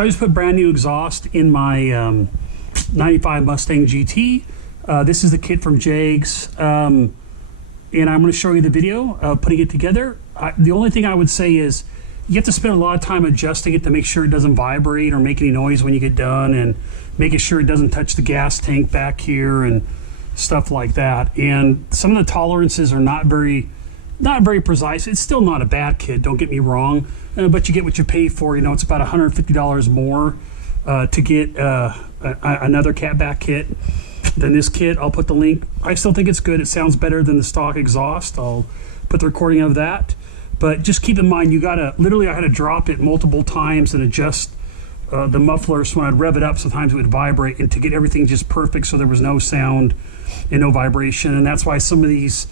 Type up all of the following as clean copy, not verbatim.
So I just put brand new exhaust in my 95 Mustang GT. This is the kit from JEGS, and I'm going to show you the video of putting it together. The only thing I would say is you have to spend a lot of time adjusting it to make sure it doesn't vibrate or make any noise when you get done, and making sure it doesn't touch the gas tank back here and stuff like that. And some of the tolerances are not very precise. It's still not a bad kit, don't get me wrong, but you get what you pay for. You know, it's about $150 more to get another Cat-Back kit than this kit. I'll put the link. I still think it's good. It sounds better than the stock exhaust. I'll put the recording of that. But just keep in mind, you gotta, literally I had to drop it multiple times and adjust the muffler, so when I'd rev it up, sometimes it would vibrate, and to get everything just perfect so there was no sound and no vibration. And that's why some of these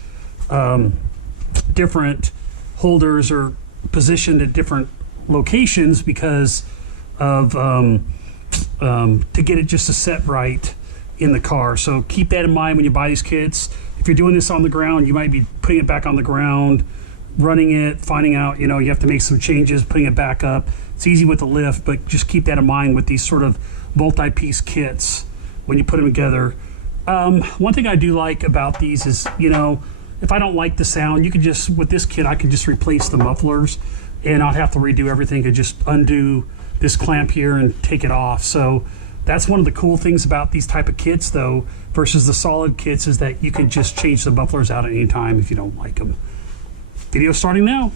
different holders are positioned at different locations, because of to get it just to set right in the car. So keep that in mind when you buy these kits. If you're doing this on the ground, you might be putting it back on the ground, running it, finding out, you know, you have to make some changes, putting it back up. It's easy with the lift, but just keep that in mind with these sort of multi-piece kits when you put them together. One thing I do like about these is, you know, if I don't like the sound, you can just, with this kit, I can just replace the mufflers, and I'll have to redo everything and just undo this clamp here and take it off. So that's one of the cool things about these type of kits, though, versus the solid kits, is that you can just change the mufflers out at any time if you don't like them. Video starting now.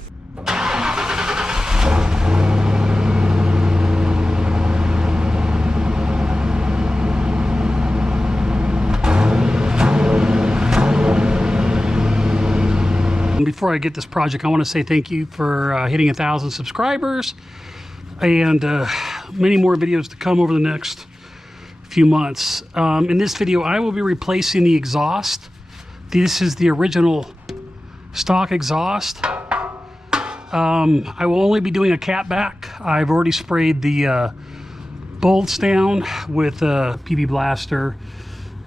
Before I get this project, I want to say thank you for hitting 1,000 subscribers, and many more videos to come over the next few months. In this video, I will be replacing the exhaust. This is the original stock exhaust. I will only be doing a Cat-Back. I've already sprayed the bolts down with a PB Blaster,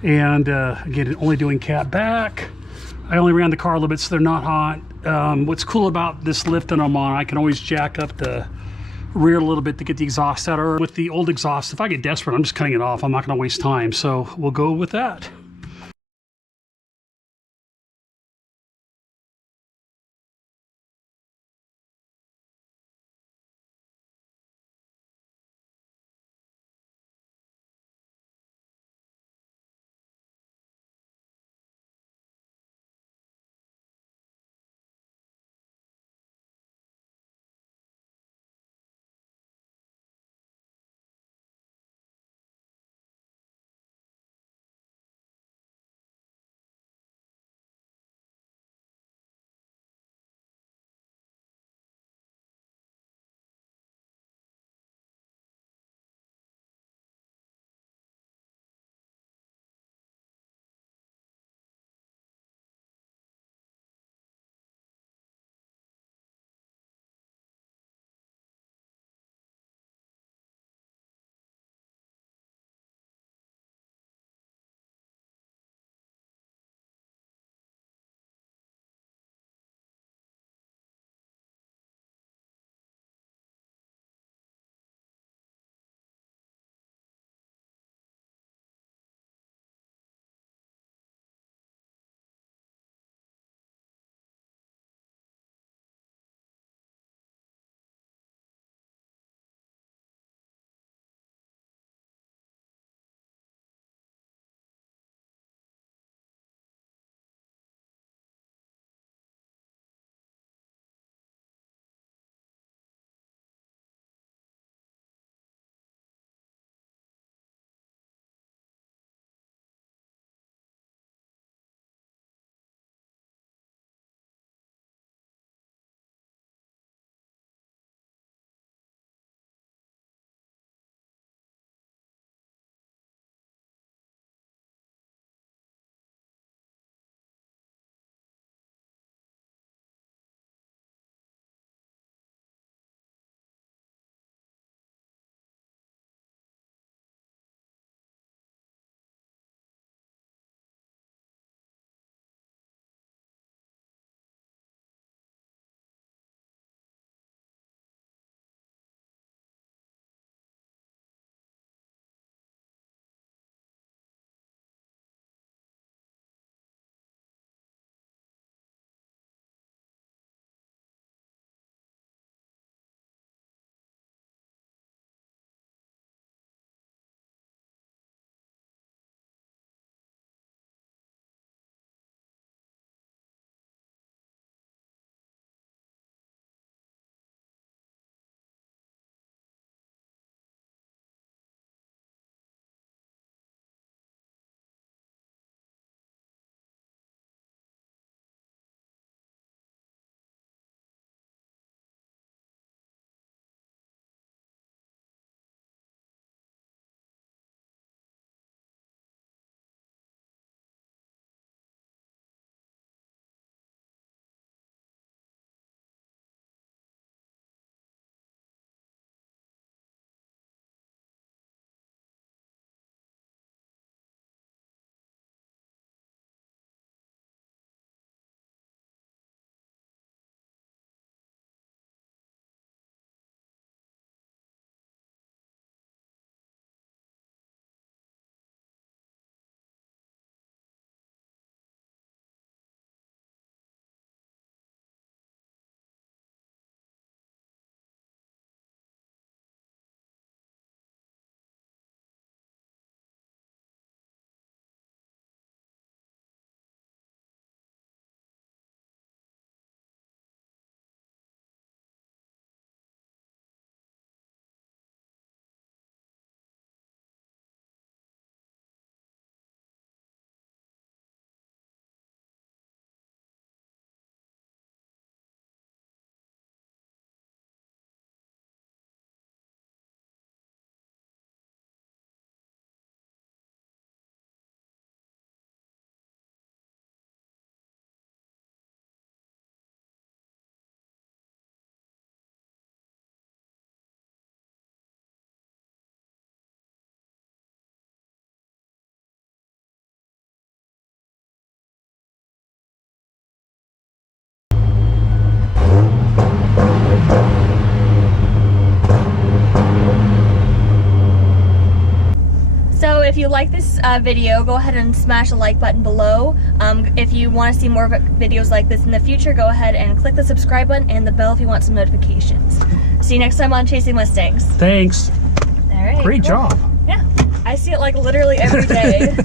and again, only doing Cat-Back. I only ran the car a little bit so they're not hot. What's cool about this lift that I'm on, I can always jack up the rear a little bit to get the exhaust out. Or with the old exhaust, if I get desperate, I'm just cutting it off. I'm not going to waste time, so we'll go with that. if you like this video, go ahead and smash the like button below. If you want to see more videos like this in the future, go ahead and click the subscribe button and the bell if you want some notifications. See you next time on Chasing Mustangs. Thanks. All right. Great job. Yeah, I see it like literally every day.